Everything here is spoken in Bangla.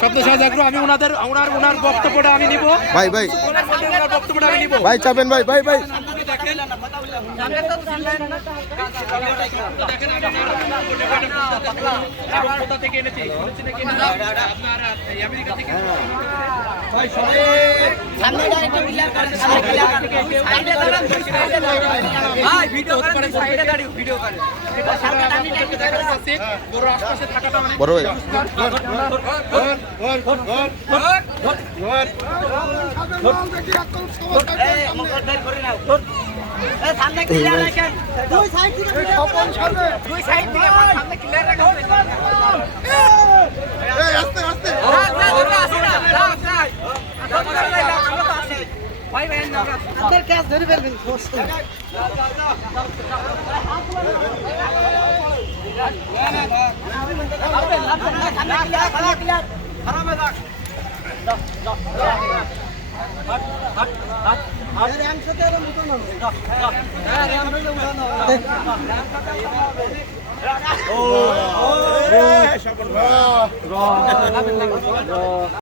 শব্দ সাহায্য আগ্রহ আমি ওনাদের ওনার ওনার বক্তব্যটা আমি নিব ভাই ভাই ওনার বক্তব্যটা আমি নিব ভাই চাপেন ভাই ভাই ভাই দেখেন দেখেন আমি কোথা থেকে বড় ভাই সামনে ক্লিয়ার রাখেন দুই সাইড থেকে দুই সাইড থেকে সামনে ক্লিয়ার রাখেন అందరి క్యాష్ దొరి వెళ్ళింది Oh, oh, oh, oh, oh, oh, oh, oh,